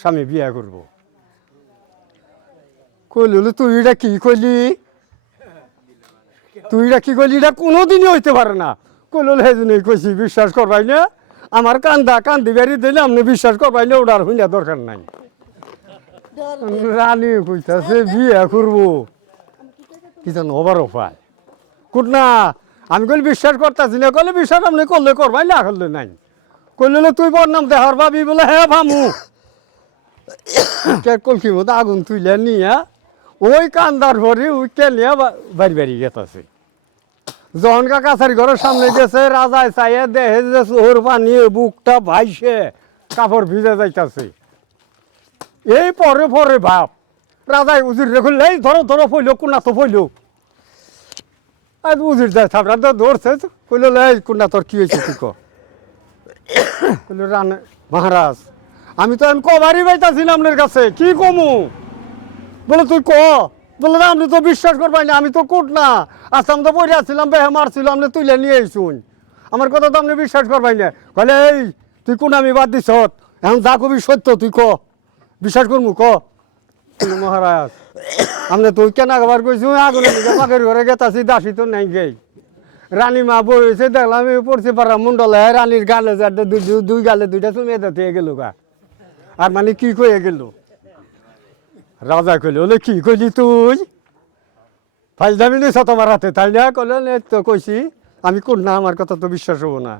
স্বামী বিয়া করব কইল তুই এটা কি কইলি এটা কোনোদিনই হইতে পারে না কইল সেজন্যই কইছি বিশ্বাস করবাই না আমার কান্দি বেরি দিলে আপনি বিশ্বাস করবাই না ওটার হইনা দরকার নাই রানী কইতাছে বিয়া করবো কি যেন হবার উপায় কুট না আমি কইলে বিশ্বাস করতেছি না কইলে বিশ্বাস আপনি করলে করবাই না করলে নাই কইলে তুই বদনাম দেখার ভাবি বলে হ্যাঁ ভামু কলকি মতো আগুন তুইলে নিয়ে ওই কান্দার ভরে ওই কেলিয়া বাড়ি বাড়ি গেছে যখন কাছারি ঘরের সামনে গেছে রাজায় চাইয়ে দেখে যে ওর পানি বুকটা ভাইসে কাপড় ভিজে যাইতাছে এই পরে পরে ভাব রাজায় উজির রেখে এই ধরো ধরো ফইল কোনা তো ফইল উজির যায় থাপড়া তো ধরছে কইল এই কোনা তোর কি হয়েছে তুই কইল রানে মহারাজ আমি তো এখন কবারই পাইতাছিলাম আপনার কাছে কি কমু বলে তুই ক বলে না আপনি তো বিশ্বাস করবাই না আমি তো কোট না আচ্ছা আমি তো পড়ে আসছিলাম বেহে মারছিলাম আপনি তুইলে নিয়ে আইসুন আমার কথা তো আপনি বিশ্বাস করবাই না বলে এই তুই কোন আমি বাদ দিস এখন যা কবি সত্য তুই ক বিশ্বাস করবো ক মহারাজ আপনি তুই কেন একবার কইছু আগুনের দিকে পাখের ঘরে গেতাছি দাসি তো নাই গেই রানী মা বইছে দেখলাম আমি পড়ছি পারা মুন্ডলে রানীর গালে যাতে দুই গালে দুইটা তুমি এতে থেকে গেল গা আর মানে কি কয়ে গেল রাজা কইল ওলে কি কইলি তুই ফাইলদামি নিছ তোমার হাতে তাই না কইলে তো কইছি আমি কোন না আমার কথা তো বিশ্বাস হবো না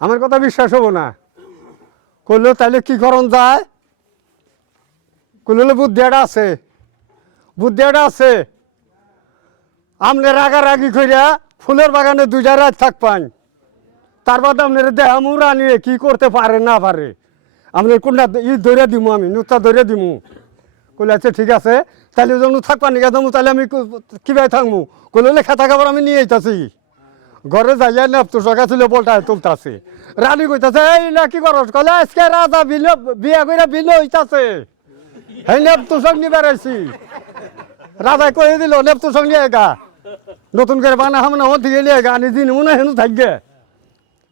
আমার কথা বিশ্বাস হবো না কইলো তাইলে কি করণ যায় কইলে বুদ্ধি এটা আছে আপনি রাগারাগি কইরা ফুলের বাগানে দুইটা রাত থাকপান তার বাদে আপনার দেহামু রানি কি করতে পারে না পারে আপনি কোনটা ই ধরে দিমু আমি নুতা ধরে দিমু কইলে আচ্ছা ঠিক আছে তাহলে যখন থাকবা নিকা যাবো তাহলে আমি কিভাবে থাকবো কইলে লেখা থাকাবার আমি নিয়ে আইতাছি ঘরে যাইয়া নেপতো সকা ছিল বলটায় তুলতাছে রানী কইতাছে এই না কি করস কলে আজকে রাজা বিয়া কইরা বিল হইতাছে এই নেপতো সঙ্গ নিবার আইছি রাজায় কয়ে দিল নেপতো সঙ্গ নিয়ে গা নতুন করে বানা হামনা হতে গেলে গা আনি দিন মনে হেন থাকবে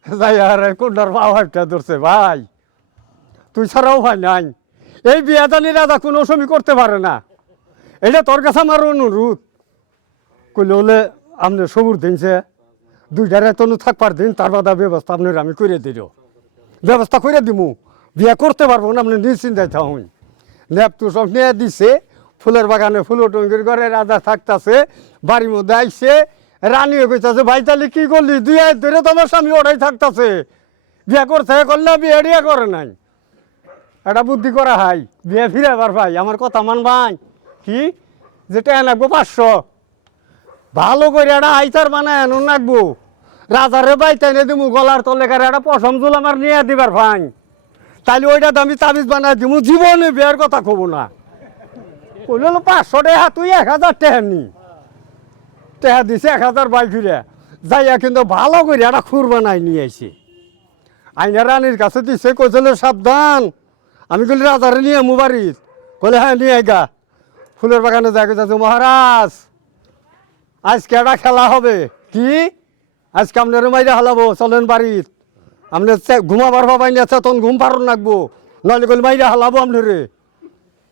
যাই আর কোনটার ভাবটা ধরছে ভাই তুই ছাড়াও ভাই নাই এই বিয়া জানি রাজা কোনো সময় করতে পারে না এটা তোর কাছে আমার অনুরোধ কইলে হলে আপনি সবুর দিনছে দুইটারে তনু থাকবার দিন তার বাদা ব্যবস্থা আপনার আমি করে দিল ব্যবস্থা করে দিমু বিয়া করতে পারবো না আপনি নিশ্চিন্তায় থাকুন ন্যাপটু সব নিয়ে দিছে ফুলের বাগানে ফুল টঙ্গির ঘরে রাজা থাকতেছে বাড়ির মধ্যে আইসে রানীও কইতাছে ভাই তাহলে কি করলি দুই হাত ধরে তোমার স্বামী ওটাই থাকতেছে বিয়া করতে করলে বিয়ে ডিয়া করে নাই এটা বুদ্ধি করা হয় বিয়ে ফিরে আবার ভাই আমার কথা মান ভাই কি যেটা লাগবো 500 ভালো করে একটা আইতার বানায় এমন লাগবো রাজারে বাইতাই নিয়ে দিমু গলার তলে কারে একটা পশম জুল আমার নিয়ে দিবার ভাই তাইলে ওইটা আমি তাবিজ বানাই দিমু জীবনে বিয়ের কথা কব না কইল 500 টাকা তুই 1000 টাকা নি টাকা দিছে 1000 বাই ফিরে যাইয়া কিন্তু ভালো করে একটা খুর বানাই নিয়ে আইছে আইনা রানীর কাছে দিছে কইছিল সাবধান আমি কইলি রাজারে নিয়ে আমু বাড়ির কলে হ্যাঁ নিয়ে গা ফুলের বাগানে যাই কইতাছে মহারাজ আজকে একটা খেলা হবে কি আজকে আপনার মাইরা হালাবো চলেন বাড়ির আপনি ঘুমাবার ভাবাই না চেতন ঘুম পারন লাগবো নইলে কইলে মাইরা হালাবো আপনারে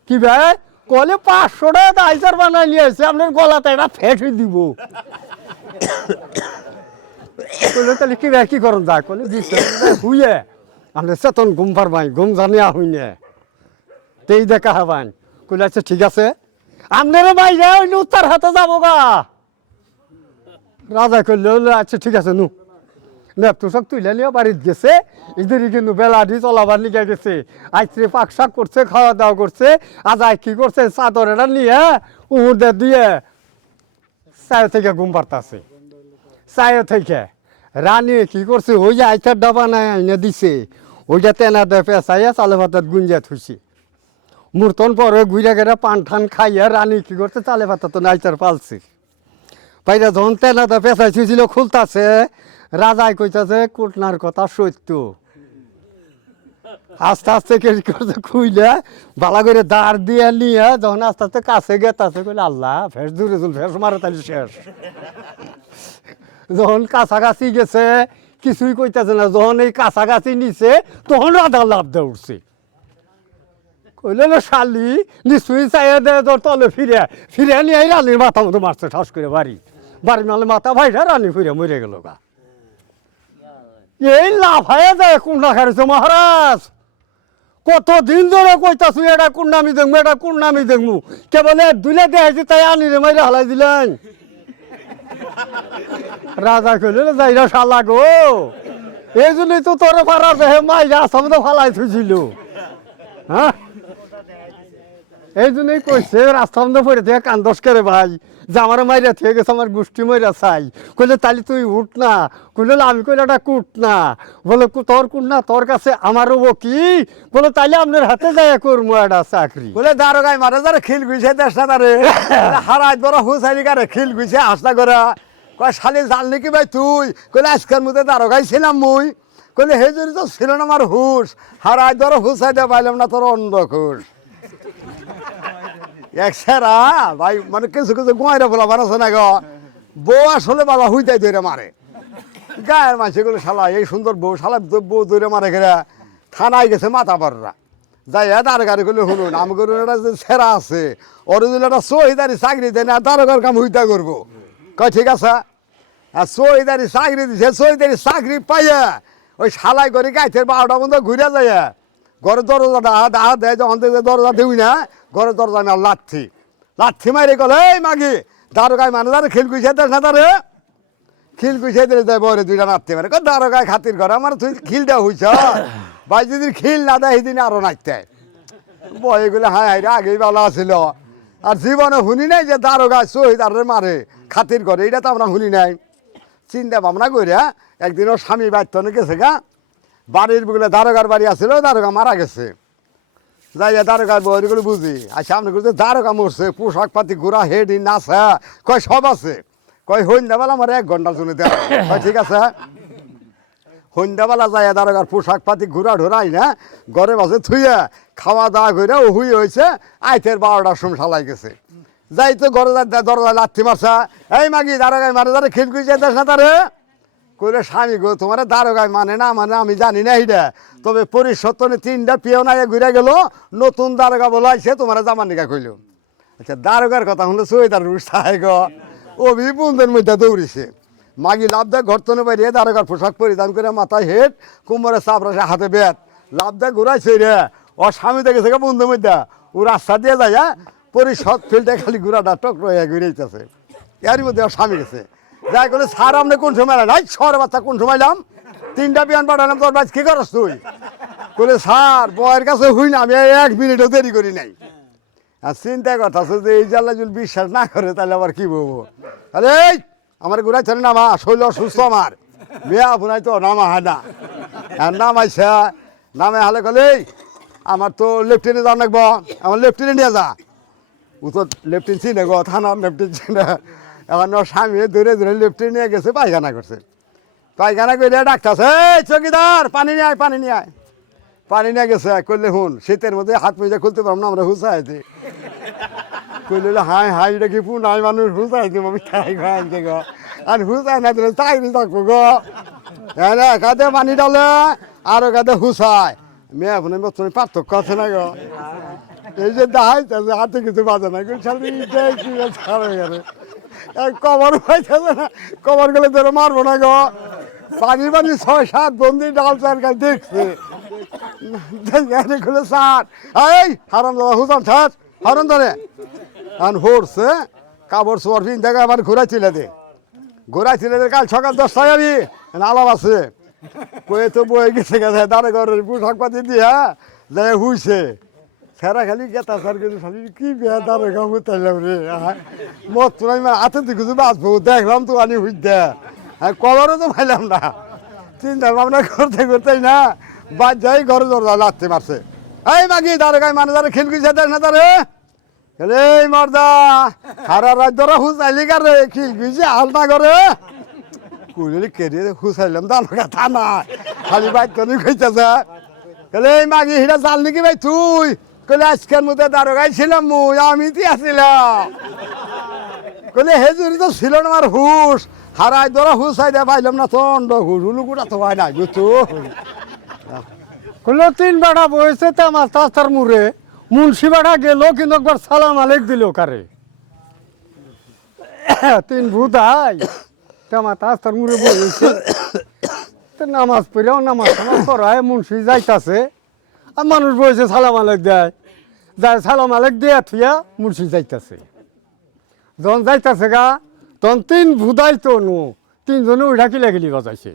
কি ভাই কলে 500 টাকা আইসার বানাই নিয়ে আসছে আপনার গলাতে একটা ফেটে দিব কইলে তাহলে কি ভাই কি করুন যায় কলে হুইয়ে আপনি চেতন ঘুম পারবাই ঘুম জানিয়া হইনে তেই দেখা হবান কইলে আচ্ছা ঠিক আছে আপনারও মাইরা হইলে উত্তর হাতে যাবো গা রাজা কইলে আচ্ছা ঠিক আছে নু নেপটুসক তুইলে নিয়ে বাড়িতে গেছে ইদেরই কিন্তু বেলা দিয়ে চলাবার নিয়ে গেছে আইসরে পাক শাক করছে খাওয়া দাওয়া করছে আজ আই কি করছে চাদর এটা নিয়ে উহুদে দিয়ে চায় থেকে ঘুম পারতাছে চায় থেকে রানী কি করছে ওই যে আইতার ডাবা নাই আইনে দিছে ওইটা তেনা দে পেঁচাইয়া চালে ভাতাত গুঞ্জা থুইছে মূর্তন পরে ঘুরে গেলে পান ঠান খাইয়া রানী কি করছে চালে ভাতা তো আইতার পালছে পাইরা যখন তেনা দে পেঁচাই থুইছিল খুলতাছে রাজাই কইতাছে কুটনার কথা সত্য আস্তে আস্তে কি করছে খুইলে বালা করে দাঁড় দিয়ে নিয়ে যখন আস্তে আস্তে কাছে গেতাছে কইলে আল্লাহ ফেস দূরে চুল ফেস মারে তাহলে শেষ যখন কাছাকাছি গেছে কিছুই কইতাছে না যখন এই কাছাকাছি নিছে তখন রাধা লাভ দিয়ে উঠছে কইলে না শালি নিশ্চয়ই চাইয়া দে তোর তলে ফিরে ফিরে নিয়ে রানীর মাথা মতো মারছে ঠাস করে বাড়ি মালে মাথা ভাইটা রানী ফিরে মরে গেল গা। এই লাফাইয়া যায় কুন্ডা খাইছে মহারাজ, কতদিন ধরে কইতাছু এটা কুন্ডামি দেখবো এটা কুন্ডামি দেখবো, কেবল দুলে দেখাইছি তাই আনিরে মাইরে হালাই দিলেন। রাজা কইল যাইরা শালা গো, এই জন্যই তো তোর পাড়া দেহে মাইরা আসামে ফালাই থুইছিল। হ্যাঁ এই জন্যই কইছে রাস্তা মধ্যে পড়ে থেকে কান্দস করে ভাই যে আমার মাইরা থেকে গেছে আমার গোষ্ঠী মাইরা চাই। কইলে তাহলে তুই উঠ না, কইলে আমি কইলে এটা কুট না, বলে তোর কুট না তোর কাছে আমারও কি, বলে তাইলে আপনার হাতে যায় করবো একটা চাকরি। বলে দারোগাই মারে যারা খিল গুইছে দেশ না তারে হারাই বড় হুসাইনি কারে খিল গুইছে হাসনা করে কয় শালি জাল নাকি ভাই তুই, কইলে আজকের মধ্যে দারোগাই ছিলাম মুই, কইলে সেই জন্য তো ছিল না আমার হুশ, হারাই ধরো হুসাই দিয়ে পাইলাম না তোর অন্ধ খুশ। এক সেরা ভাই মানে কিছু কিছু গোয়াইরা বলা বানাচ্ছে না গো, বউ আসলে বাবা হুইতাই ধরে মারে গায়ের মানুষগুলো শালা এই সুন্দর বউ শালা বউ ধরে মারে ঘেরা থানায় গেছে মাথা বড়রা যাই দারোগারি করলে শুনুন আমাদের একটা যে সেরা আছে ওর যদি একটা সহিদারি চাকরি দেয় না দারোগার কাম হুইতা করবো, কয় ঠিক আছে। আর সহিদারি চাকরি দিছে সহিদারি চাকরি পাইয়া ওই শালাই করে গাইতের 12টা বন্ধ ঘুরে যায় ঘরের দরজাটা হাত দেয় যখন দরজা দেবই না ঘরের দরজা আমি লাথি মারি গেল এই মাগি দারোগায় মানে তারে খিল গুইছে দেখ না তারে খিল গুইছে দিলে যাই বরে দুইটা নাচতে পারে দারোগায় খাতির করে আমার তুই খিলটা হইছ ভাই যদি খিল না দেয় সেদিন আরো নাচতে বইগুলো হায় হায় আগেই ভালো ছিল। আর জীবনে শুনি নাই যে দারোগায় শহীদ আর মারে খাতির করে, এটা তো আমরা শুনি নাই। চিন্তা ভাবনা করিয়া একদিন ওর স্বামী বাড়িতে গেছে গা, বাড়ির বলে দারোগার বাড়ি আসছিল দারোগা মারা গেছে, যাইয়া দারোগার বইগুলো বুঝি আর সামনে করছে দারোগা মরছে পোশাক পাতি ঘোরা হেডি নাচা কয় সব আছে, কয় সন্ধ্যাবেলা আমার 1 ঘন্টার জন্য দেওয়া, কয় ঠিক আছে। সন্ধ্যাবেলা যাইয়া দারোগার পোশাক পাতি ঘোরা ঢোরাই না ঘরে বাসে থুইয়া খাওয়া দাওয়া করে হুই হয়েছে আইতের 12টার সময় শালাই গেছে, যাই তো ঘরে দরজা লাথি মারছা এই মাগি দারোগায় মারে তারে খিল গুইছে দেশ না তারে, কইলে স্বামী গো তোমার দারোগায় মানে না মানে আমি জানি না এইটা, তবে পরিষদ 3টা পিও নাই ঘুরে গেল নতুন দারোগা বলাইছে তোমার জামান নিকা কইল। আচ্ছা দারোগার কথা শুনলে সৈদার রুসাই গো অভি বন্ধের মধ্যে দৌড়িছে, মাগি লাভ দেয় ঘরতনে বাইরে দারোগার পোশাক পরিধান করে মাথায় হেড কোমরে চাপ রাখে হাতে বেত লাভ দেয় ঘুরাইছে রে ওর স্বামী দেখেছে বন্ধুর মধ্যে ও রাস্তা দিয়ে যায় পরিষদ ফিল্ডে খালি ঘোরাটা টক রয়ে ঘুরেইতেছে, এরই মধ্যে ওর স্বামী গেছে যাই বলে স্যার আপনি কোন সময় নাই শহরের বাচ্চা কোন সময় এলাম 3টা বিয়ান পাঠালাম তোর বাচ্চা কি করস তুই, বলে স্যার বয়ের কাছে হই না আমি 1 মিনিটও দেরি করি নাই। আর চিন্তা কথা আছে যে এই জ্বালা যদি বিশ্বাস না করে তাহলে আবার কি বলবো, আরে আমার ঘুরাই চলে নামা শৈল অসুস্থ আমার মেয়া আপনাই তো নামা হয় না, আর নামাইছে নামে হালে গলে আমার তো লেফটেন্টে যাওয়া লাগবো আমার লেফটেন্টে নিয়ে যা, ও তো লেফটেন্ট চিনে গো থানার লেফটেন্ট চিনে, এখন ওর স্বামী ধরে ধরে লেফটেন্ট নিয়ে গেছে পায়খানা করছে, পায়খানা করে ডাকতেছে এই চকিদার পানি নিয়ে আয় পানি নিয়ে আয়, পানি নিয়ে গেছে করলে হুন শীতের মধ্যে হাত মোজা খুলতে পারবো না আমরা হুসাইছি, কইলে হাই হাই এটা কি পুনাই মানুষ হুসাইছি আমি খাই খাইছে গো আর হুসাই না দিলে চাকরি থাকবো গো, হ্যাঁ কাঁধে পানি ডালে আরো কাঁধে হুসাই মেয়ে আপনার মতন পার্থক্য আছে না গো, এই যে দাহাইতেছে হাতে কিছু বাজে না কবর পাইতেছে না কবর গেলে ধরে মারবো না গো, পানি পানি 6-7 বন্দি ডাল চার কাছে দেখছে খুলে সার এই হারাম দাদা হুসান ছাড় হারাম ধরে আর হরছে কাপড় চোপড় পিন থেকে আবার ঘোরাইছিলে দে কাল সকাল 10টায় আমি আলাপ আছে কয়ে তো বয়ে গেছে গেছে দাঁড়ে ঘরের পোশাক পাতি দিয়ে যাই হুইছে সেরা খালি গেতা সার কিছু খালি কি বেয়া দাঁড়ে গা হুতাইলাম রে মত তোরাই হাতে দিকে কিছু বাঁচবো দেখলাম তো আনি হুই দে কবরও তো পাইলাম না, চিন্তা ভাবনা করতে করতেই না বাদ যাই ঘরে দরজা লাগতে মারছে এই মাগি দারোগায় মানে তারা খিল গুইছে দেখ না তারে এই মর্দা সারা রাত ধরা হুসাইলি কারে খিল গুইছে আলটা করে কুড়ি কেড়ে হুসাইলাম দারোগা তা না খালি বাইক করে কইতেছে এই মাগি হিটা জাল নাকি ভাই তুই কইলে আজকের মধ্যে দারোগাই ছিলাম মুই আমি তি আসছিলাম, কইলে হেজুরি তো ছিল না আমার হুশ হারাই ধরা হুসাই দে পাইলাম না তন্ড হুস হুলুকুটা তো হয় না বুঝছো কইলে 3 বেড়া বয়েছে তে আমার তাস্তার মুড়ে মুন্সিপাড়া গেল কিন্তু একবার সালাম আলেক দিল কারে তিন ভূতাই মাথা আস্তার মুড়ে বলেছে নামাজ পড়েও নামাজ করায় মুন্সি যাইতাছে আর মানুষ বলেছে সালাম আলেক দেয় যায় সালাম আলেক দেয়া থুয়া মুন্সি যাইতাছে যখন যাইতাছে গা তখন তিন ভূতাই তো নু তিনজনে উঠা কিলাকিলি বাজাইছে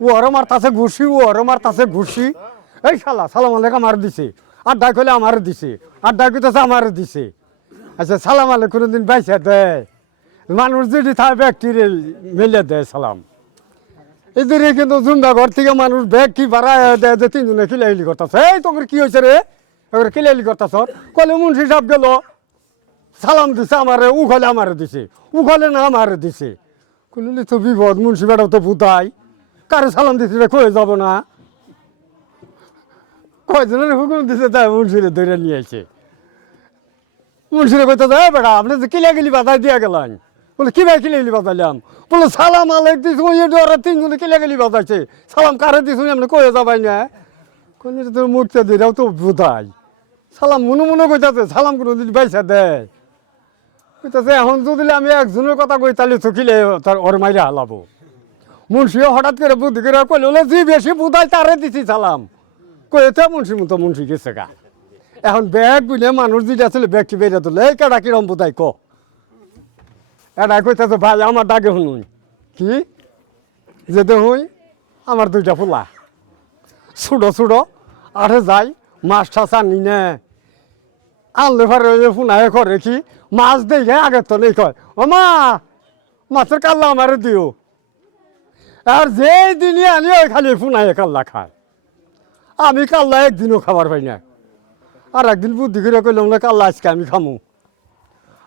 ও আরো মারতাছে ঘুষি ও আরো মারতাছে ঘুষি এই শালা সালাম আলেক আমার দিছে আর ডাক হলে আমার দিছে আর ডাক হইতেছে আমার দিছে আচ্ছা সালাম আলেক কোনোদিন বাইসা দেয় মানুষ যদি থাকে ব্যক্তির মিলে দেয় সালাম এদের কিন্তু জুমদা ঘর থেকে মানুষ ব্যাগ কি বাড়ায় দেয় যে তিনজনে কিলাইলি করতেছে এই তোর কি হয়েছে রে এবার কিলাইলি করতেছ কলে মুন্সি সাহেব গেল সালাম দিছে আমারে উখলে আমারে দিছে উখলে না আমারে দিছে কইলি তো বিপদ মুন্সি বেড়াও তো ভূতাই কারে সালাম দিছে রে কয়ে যাব না কয়জনের হুকুম দিছে তাই মুন্সিরে ধরে নিয়ে আইছে মুন্সিরে কইতে যায় বেড়া আপনি যে কিলাগিলি বাজাই দিয়া গেলেন বলে কি ভাই কিলাগিলি বাজাইলাম বলে সালাম আলেক দিস ওই ডরে তিনজনে কিলাগিলি বাজাইছে সালাম কারে দিস আপনি কয়ে যাবাই না কইলে তো মুখতে দিলেও তো ভূতাই সালাম মনে মনে কইতাছে সালাম কোনো দিন বাইসা দেয় কইতাছে এখন যদি আমি একজনের কথা কই তাহলে তো কিলে তার ওর মাইরে হালাবো মুন্সিও হঠাৎ করে বুদ্ধি করে কইলে বলে যে বেশি ভূতাই তারে দিছি সালাম কইতে মুন্সির মতো মুন্সি গেছে গা এখন ব্যাগ বুঝে মানুষ যেটা ছিল ব্যাগটি বেরিয়ে তুলে এই কেডা কিরম ভূতাই ক এটা কইতাছে ভাই আমার ডাকে শুনুন কি যেতে হই আমার দুইটা ফুলা ছুড়ো ছুড়ো আরে যাই মাছ ঠাস আনি নে আনলে ফারে ফুনায় করে কি মাছ দেখে আগে তো নেই কয় ও মা মাছের কাল্লা আমার দিও আর যেই দিনই আনি ওই খালি ফুনায় কাল্লা খায় আমি কাল্লা একদিনও খাবার পাই না আর একদিন বুদ্ধি করে কইলাম না কাল্লা আজকে আমি খামু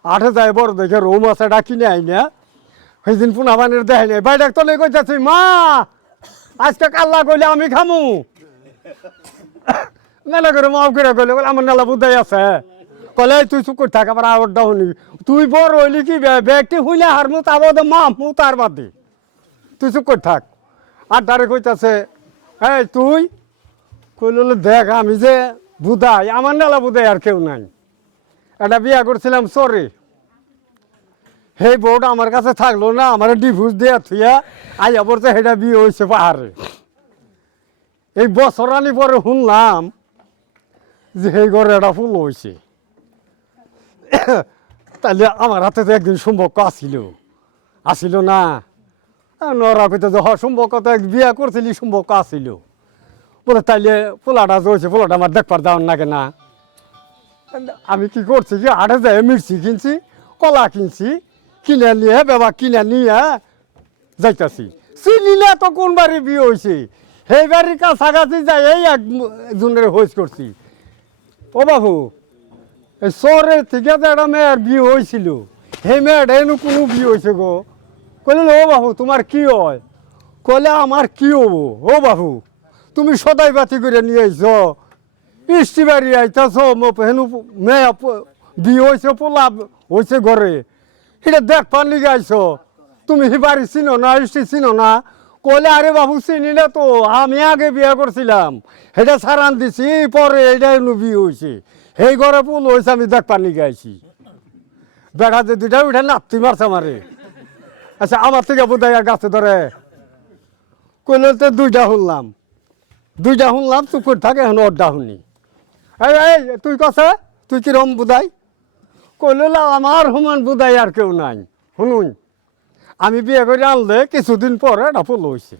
আঠে যায় বড় দেখে রৌ মাছ এটা কিনে আই না সেই দিন পুনা বানের দেখাই নাই বাইরে তলে কইতাছি মা আজকে কাল্লা কইলে আমি খামু নালা করে মাফ করে কইলে আমার নালা বুদ্ধাই আছে কলে তুই চুপ করে থাক আবার আওয়ারটা শুনি তুই বড় হইলি কি ব্যাগটি হইলে হার মু তার বাদে মা মু তার বাদে তুই চুপ করে থাক আর ডারে কইতাছে এই তুই কইল দেখ আমি যে বুধাই আমার নালা বুধাই আর কেউ নাই একটা বিয়া করছিলাম সরে সেই বউটা আমার কাছে থাকলো না আমার ডিভোর্স দেয়া থুয়া আইয়া পড়ছে সেটা বিয়ে হয়েছে পাহাড়ে এই বছর আনি পরে শুনলাম যে সেই ঘরে একটা ফুল হয়েছে তাহলে আমার হাতে তো একদিন সম্পর্ক আসিল না নরা কইতে যে সম্পর্ক তো বিয়া করছিলি সম্পর্ক আসিল বলে তাইলে পোলাটা যে হয়েছে পোলাটা আমার দেখবার দেওয়ার নাকি না আমি কি করছি কি আটে যায় মির্চি কিনছি কলা কিনছি কিনে নিয়ে বাবা কিনে নিয়ে যাইতাছি চিনিলে তো কোন বাড়ি বিয়ে হয়েছে সেই বাড়ির কাছাকাছি যাই এই একজনের হোজ করছি ও বাবু এই শহরের থেকে তো একটা মেয়ের বিয়ে হয়েছিল সেই মেয়েটা এনে কোনো বিয়ে হয়েছে গো কইলে ও বাবু তোমার কি হয় কইলে আমার কি হবো ও বাবু তুমি সদাই বাতি করে নিয়ে আইছ ইষ্টি বাড়ি আইতাছ হেনু মেয়ে বিয়ে হয়েছে পোলা হয়েছে ঘরে এটা দেখবার লিগে আইছ তুমি হি বাড়ি চিনো না ইষ্টি চিনো না কইলে আরে বাবু চিনিলে তো আমি আগে বিয়ে করছিলাম এটা সারান দিছি পরে এটা এনু বিয়ে হয়েছে সেই ঘরে পোল হয়েছে আমি দেখবার লিগে আইছি বেড়া যে দুইটা উঠে নাপতি মারছে আমারে আচ্ছা আমার থেকে বোধহয় গাছে ধরে কইলে তো দুইটা শুনলাম চুপ করে থাকে এখন অড্ডা শুনি এই তুই কছে তুই কিরম বুধাই কইলে আমার সমান বুধাই আর কেউ নাই শুনুন আমি বিয়ে করে আনলে কিছুদিন পরে একটা পোল হয়েছে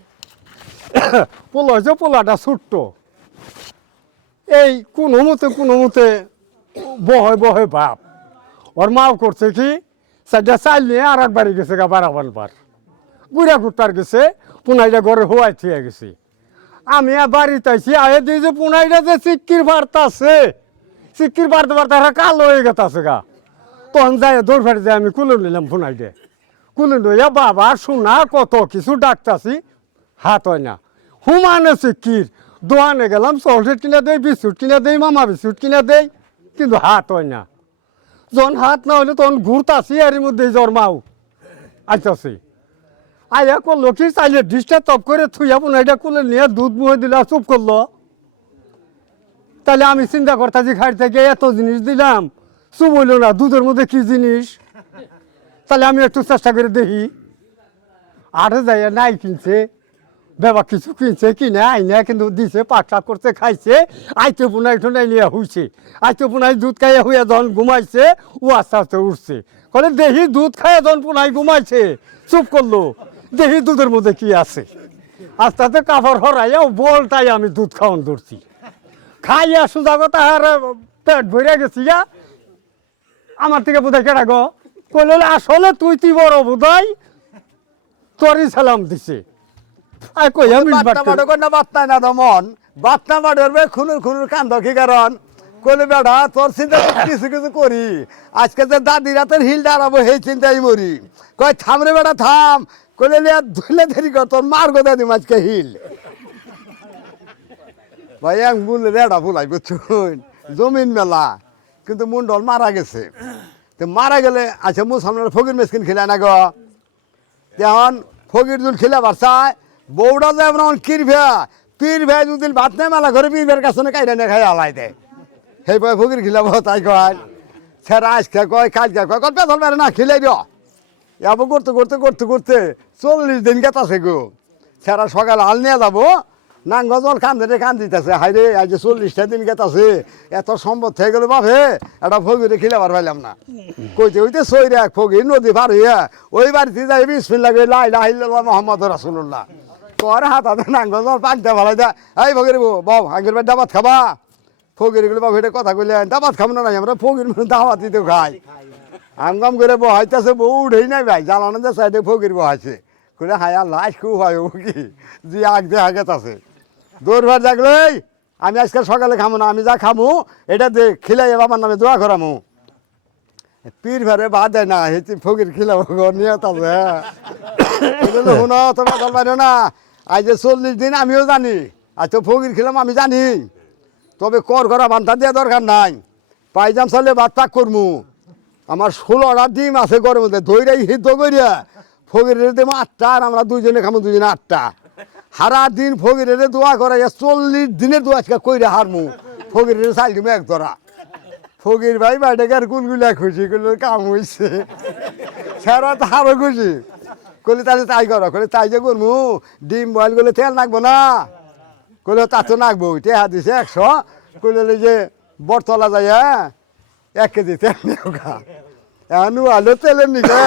পোলাটা ছোট্ট এই কোনো মতে বহে বাপ ওর মাও করছে কি সেটা চাইল নিয়ে আর একবারই গেছে গা বারাবান বার গুড়া ফুটপার গেছে পুনাইটা ঘরে হওয়াই থিয়ে গেছে আমি বাড়িতে আইছি আয়ে দিই যে পুনাইটা যে চিক্কির বার্তা আছে চিক্কির বার্তা কালো হয়ে গেছে গা তখন যাই দৌড় ফেটে যাই আমি কুলে নিলাম পুনাইটে কুলে নইয়া বাবা শোনা কত কিছু ডাকতাছি হাত হয় না হুমানে চিক্কির দোয়ানে গেলাম চকলেট কিনা দেয় বিস্কুট কিনা দেয় মামা বিস্কুট কিনা দেয় কিন্তু হাত হয় না যখন হাত না হইলে তখন ঘুরতাছি এর মধ্যে জন্মাও আইতাছি আয়া করলো কি চাইলে ডিসটা তপ করে থুইয়া পুনাইটা কুলে নিয়ে দুধ মুহে দিলে চুপ করলো তাহলে আমি চিন্তা করতেছি খাই থেকে এত জিনিস দিলাম চুপ হইল না, দুধের মধ্যে কি জিনিস, তাহলে আমি একটু চেষ্টা করে দেখি। আরে যাই নাই কিনছে, বাবা কিছু কিনছে কিনে আইনে কিন্তু দিছে, পাকশাক করছে খাইছে, আইতে পুনাই ঠুনাই নিয়ে হইছে, আইতে পুনাই দুধ খাইয়া হইয়া যখন ঘুমাইছে ও আস্তে আস্তে উঠছে, বলে দেখি দুধ খাইয়া যখন পুনাই ঘুমাইছে চুপ করলো, দেখি দুধের মধ্যে কি আছে, আস্তে আস্তে কাপড় হরাইয়া বলটাই আমি দুধ খাওয়ান ধরছি, খাইয়া সোজা কথা আর পেট ভরে গেছি গা। আমার থেকে বোধহয় কেটা গো কইল আসলে তুই বড় বোধহয়, তোরই সালাম দিছে। আই কই আমি বাট্টা মাডো না বাট্টা না দমন, বাট্টা মাডরবে খুনুর খুনুর কান্দ কি কারণ, কইলে বেটা তোর চিন্তা কিছু কিছু করি, আজকে যে দাদি রাতের হিল দাঁড়াবো সেই চিন্তাই মরি, কয় থাম রে বেটা থাম, কইলে লিয়া ধুলে দেরি কর তোর মার গো দাদি আজকে হিল। ভাই এক মূল রেডা ফুলাই বুঝছুন, জমিন মেলা কিন্তু মুন্ডল মারা গেছে, তো মারা গেলে আচ্ছা মুসলমানের ফকির মেসকিন খেলে না গো, তখন ফকির দুল খেলে বাড়ছায় বউটা যে এমন পীর ভাই দুদিন ভাত নেই মেলা করে পীর ভাইয়ের কাছে কাইরা নিয়ে খাই আলাই দেয়, সেই বয় ফকির খিলাব তাই কয় সেরা আজকে কয় কালকে কয় কত পেছল বেড়ে না খিলাই দিও, এবার করতে করতে করতে করতে 40 দিন গেতাছে গো, সেরা সকালে হাল নিয়ে যাবো নাঙ্গল জল কান্দে কান্দিতেছে, হাইরে আজ 40টা দিন গেতাছে, এত সম্পদ থেকে গেল বাপে একটা ফকিরে খিলাবার পাইলাম না, কইতে হইতে সইরে এক ফকির নদী পার হইয়া ওই বাড়িতে যাই বিসমিল্লাহ কই লা ইলাহা ইল্লাল্লাহ মুহাম্মাদুর রাসূলুল্লাহ, তোর হাতে নাঙ্গল জল পানিতে ভালাই দা, এই ফকির বাবু আগের বার দাবাত খাবা, ফকির গুলো বাবু এটা কথা কইলেন দাবাত খাবো না, আমরা ফকির দাওয়াত দিতে খাই, আমগাম করে বহাইতেছে বউ উঠেই নাই ভাই জ্বালানো যে সাইডে ফকির বহাইছে, করে হায় আল্লাহ আজ খুব হয় ও কি যে আগ দিয়ে আগেত আছে, দৌড়ভার জাগলে আমি আজকাল সকালে খামো না, আমি যা খামু এটা দে খিলাই বাবার নামে দোয়া করামু, পীর ভারে বাদ দেয় না হেঁচি ফকির খিলাবো নিয়ত আছে, শুনো তোমার চল পারো না, আজ যে 40 দিন আমিও জানি, আচ্ছা ফকির খিলাম আমি জানি, তবে কর করা বান্তা দেওয়া দরকার নাই, পাইজাম চালে ভাত পাক করমু, আমার 16টা ডিম আছে ঘরের মধ্যে দইরাই সিদ্ধ করিয়া ফকিরের দেবো 8টা, আর আমরা দুইজনে খামু দুজনে 8টা, সারা দিন ফকিরের দোয়া করাই 40 দিনের দোয়া আজকে কইরা হারমু, ফকিরের চাল দিমু এক ধরা, ফকির ভাই বাইটাকার কুলগুলা খুশি করলে কাম হয়েছে, সারা তো আরো খুশি করলে তাহলে তাই করো, করলে তাই যে করমু ডিম বয়েল করলে তেল নাকবো না, করলে তা তো নাকবো, টেহা দিছে 100, করলে যে বরতলা যায় 1 কেজি তেল নিও গা, এখন আলো তেলের নিকা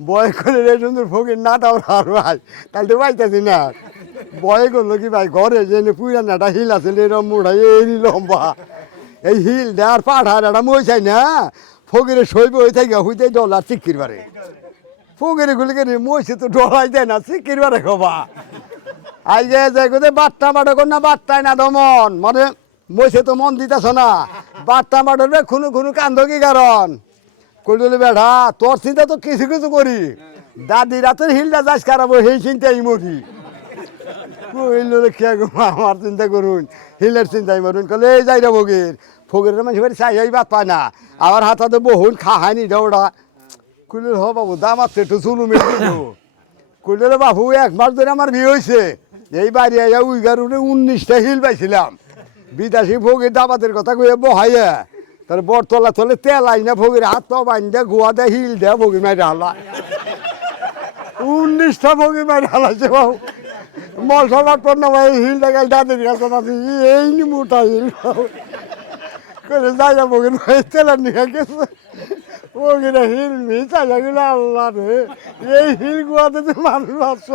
বয় করে রে সুন্দর ফকির নাটাও আর ভাই তাহলে তো পাইতেছি না, বয় করলো কি ভাই ঘরে যে পুরান একটা হিল আছে এরকম মোড়াই এই লম্বা, এই হিল দেওয়ার পাঠার একটা মই চাই না, ফকিরে শৈব হয়ে থাকে হইতে ডলার চিকির বারে, ফকিরে গুলি করে মইছে তো ডলাই দেয় না চিকির বারে খবা, আজকে যে কোথায় বাট্টা মাটো কর না বাট্টাই না দমন, মানে মইছে তো মন দিতেছ না, বাট্টা মাটোর খুনু খুনু কান্দ কি কারণ, কইলে বেড়া তোর চিন্তা তো কিছু কিছু করি, দাদি রাতের হিলটা যাস খারাপ সেই চিন্তাই মরি, কইলে কে আমার চিন্তা করুন হিলের চিন্তাই মরুন, কলে এই যাই রে ফকির, ফকিরের মানুষ বাড়ি চাই বাদ পায় না, আবার হাতাতে বহুন খাহানি ওটা, কইলে হ বাবু দাম আছে একটু চুলু মেরে দিল, কইলে বাবু 1 মাস ধরে আমার বিয়ে হয়েছে, এই বাড়ি আইয়া উইগার উঠে 19টা হিল পাইছিলাম, বিদেশি ফকির দাবাতের কথা কইয়া বহাইয়া তার বরতলা তলে তেল আইনা ফকির হাত পা বান্ধে গোয়া দেয় হিল দেয় ফকির মাইরে হালা, 19টা ফকির মাইরে হালাইছে বাবু, মশলার পর না ভাই হিল দেখাই দাঁতের কাছে দাঁড়ি এই নি মোটা হিল করে যাই না ফকির ভাই তেলের নিয়ে গেছে, ফকির হিল মিশা গেল আল্লাহ রে, এই হিল গোয়াতে তো মানুষ আসছ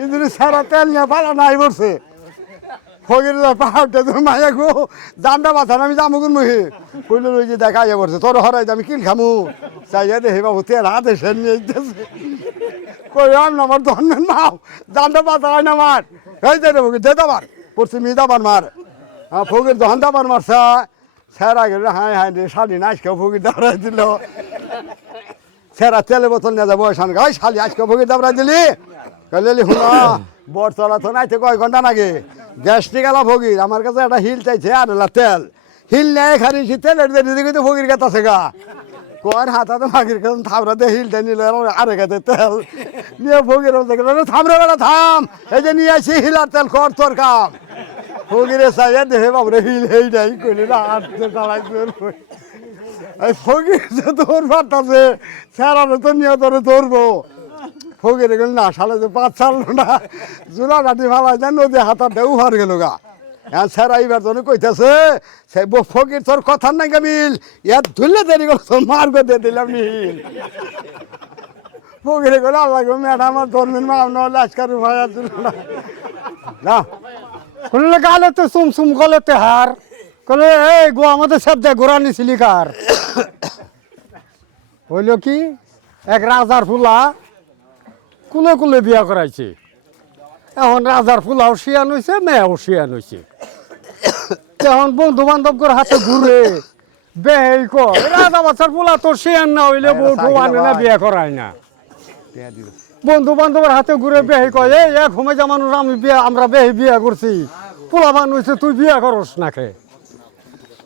ইঁদুর সারা তেল নিয়ে পালা নাই বসে, ফকির পাহাড়টা তো মায়া গো জানটা বাঁচান আমি যাবো কোন মুখে, কইলে ওই যে দেখা ইয়ে করছে তোর হরাই আমি কিল খামু, চাইয়া দেখি বাবু তেল হাতে সে নিয়ে যেতেছে, কই আম না আমার ধন্যের মাও জানটা বাঁচা হয় না মার, এই যে রে ফকির দে দাবার পড়ছি মি দাবার মার, হ্যাঁ ফকির দহন দাবার মারছা, সেরা গেল হাই হাই রে শালি না আজকেও ফকির দাবড়াই দিল, সেরা তেলে বোতল নিয়ে যাবো সামনে ওই শালি আজকেও ফকির দাবড়াই দিলি, কইলি শুনো বরতলা তো নাইতে কয় ঘন্টা লাগে, গ্যাসটি গেলা ফকির আমার কাছে একটা হিল চাইছে আর তেল, হিল নেয় খারিছি তেলের দিকে তো ফকির গেতাছে গা, কর হাতাতে ফাঁকির কাছে থামড়াতে হিলটা নিল আরে গাতে তেল নিয়ে ফকির থামরে বেলা থাম, এই যে নিয়ে আসি হিলার তেল কর তোর কাম, ফকিরে চাইয়া দেহে বাবরে হিল হেই নাই কইলে না হাতে চালাই এই ফকির যে তোর পারতাছে স্যারারে তো নিয়ে তোরে ধরবো ফকিরে গেল না সালে যে পাঁচ সাল না জোলা কাটি ফালাই যায় নদী হাতার ঢেউ হার গেল গা এখন স্যার এইবার জন্য কইতেছে সে ফকির তোর কথা নাই গামিল ইয়ার ধুললে দেরি করো তোর মার দিয়ে দিলাম নীল ফকিরে গেল আল্লাহ গো ম্যাডাম আমার ধর্মের মা নহলে আজকাল ভাই আর না শুনলে গালে তো চুম গলেতে হার কলে এই গো আমাদের শব্দে গোড়া নিছিলি কার হইল কি এক রাজার ফুলা কুলে কুলে বিয়া করাইছে এখন রাজার ফুলাও শিয়ান হয়েছে মেয়েও শিয়ান হয়েছে এখন বন্ধু বান্ধব হাতে ঘুরে বেহেই কর রাজা বাচ্চার ফুলা তোর শিয়ান না হইলে বউ আনে না বিয়া করায় না বন্ধু বান্ধবের হাতে ঘুরে বেহে কয় এই এক হোমে যা মানুষ আমরা বেহে বিয়া করছি পোলা মানুষ হয়েছে তুই বিয়া করস না খে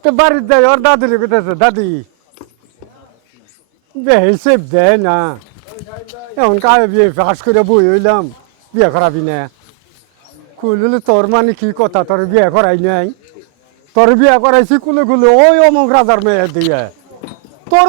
তো বাড়ির দেয় ওর দাদির কইতেছে দাদি বেহে সেপ দেয় না এখন কাবে বিয়ে ফাঁস করে বই হইলাম বিয়া করাবি না কইলে তোর মানে কি কথা তোর বিয়া করাই নাই তোর বিয়া করাইছি কুলে কুলে ওই অমুক রাজার মেয়ে দিয়ে তোর